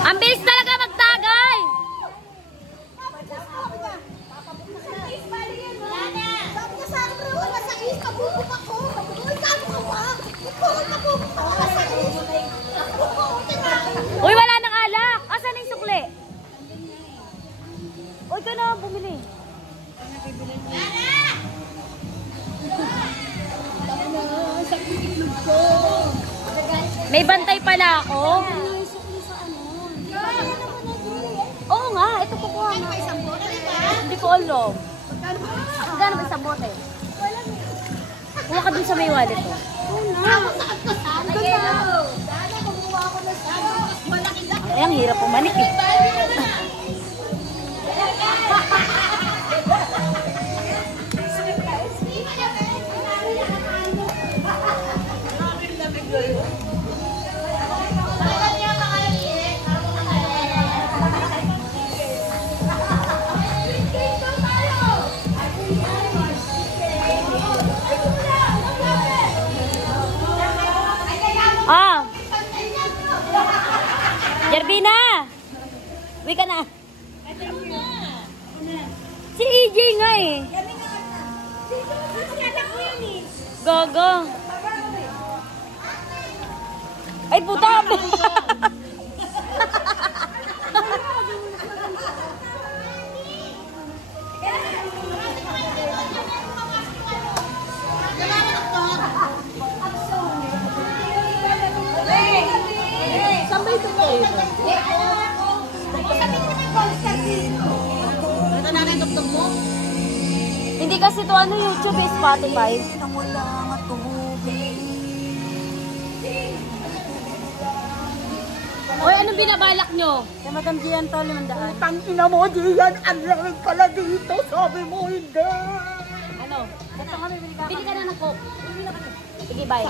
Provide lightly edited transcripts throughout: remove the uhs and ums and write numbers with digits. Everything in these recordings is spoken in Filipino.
Ang bilis talaga magtagay! Uy, wala nang alak! Asan na yung sukli? Uy, ka na bumili. May bantay pala ako. Oo nga, ito kukuha na. Hindi ko alam. Magkano ba isang bote? Kuha ka dun sa may wallet ko. Ay, ang hirap pumanik eh. Ah! Jarbina! Uwi ka na. Si EJ nga eh. Gaga. Ay puta! Hindi kasi ito ano YouTube eh, Spotify. Oy, anong binabalak nyo? Kaya Madam Gian to, 500. Tang ina mo, Gian, ang lamig pala dito. Sabi mo hindi. Ano? Ito kami, bili ka na ng Coke. Sige, bye.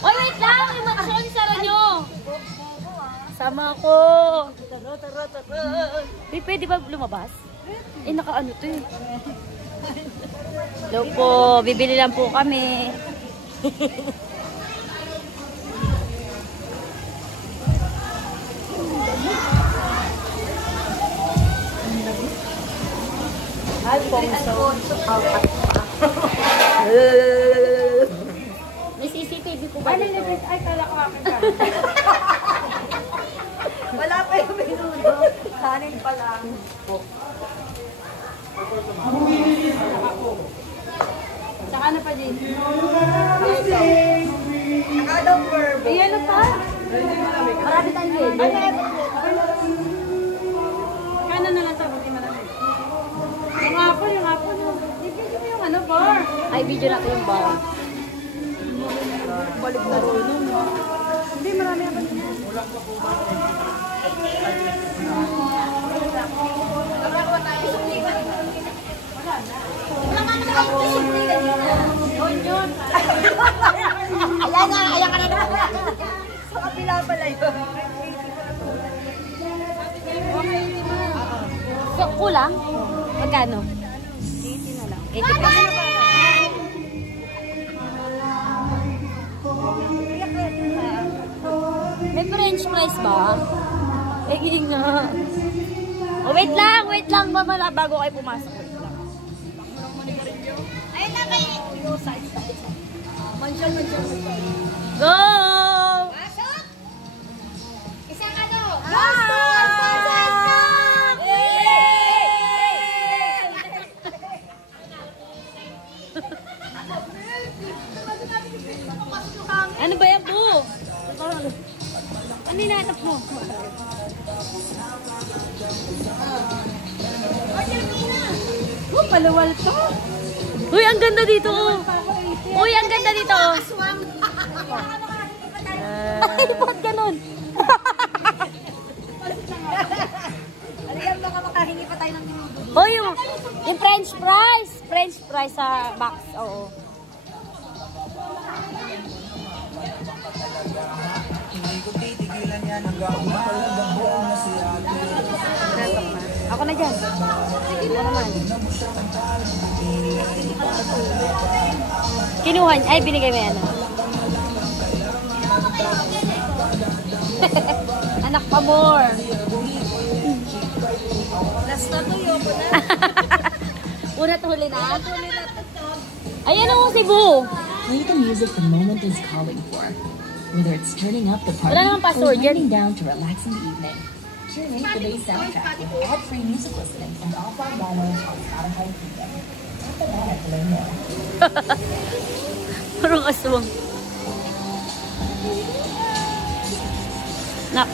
Oy, wait lang! Yung maksyon, sara nyo! Sama ako! Pwede ba lumabas? Eh, naka-ano to eh. Hello po, bibili lang po kami. Alfonso. May CCTV po ba dito? Ay, kala ko akin ka. Wala pa yung menudo. Kanin pa lang. Saka na pa din. Nakadaw verb. Ayan na pa. Marami tayong yun. Kanan na lang sa buti malamig. Yung hapon. I-video mo yung ano, bar. Ay, video natin yung bar. Balik na rin. Hindi, marami ako dito. Ayan ka na naman. Sa kapila pala yun. So, kulang? Magkano? 80 na lang. 80 pesos. May french fries ba? Eh, nga. Oh, wait lang. Mamala, bago kayo pumasok. Wait lang. Ayun na kayo. Mansyon. Go! Pasok! Isang ano? Ano ba yan po? Ano hinahanap mo? Oh, palawal to. Uy, ang ganda dito. Uy, ang ganda dito. Ay, ba't ganun? Aligan baka makahingi pa tayo ng minuto. Uy, yung french fries. French fries sa box. Oo. Ako ka na dyan. Sige naman. Kinuha niya. Ay, binigay mo yan. Anak pa more. Last na to, yoko na. Una to huli na. Ayan ang si Boo. Play the music the moment is calling for. Whether it's turning up the party Wala namang or password yan. winding down to relax in the evening. Curate today's soundtrack with ad-free music listening and offline downloads on Spotify Premium. Tap the banner to learn more. Parang aswang. Nak,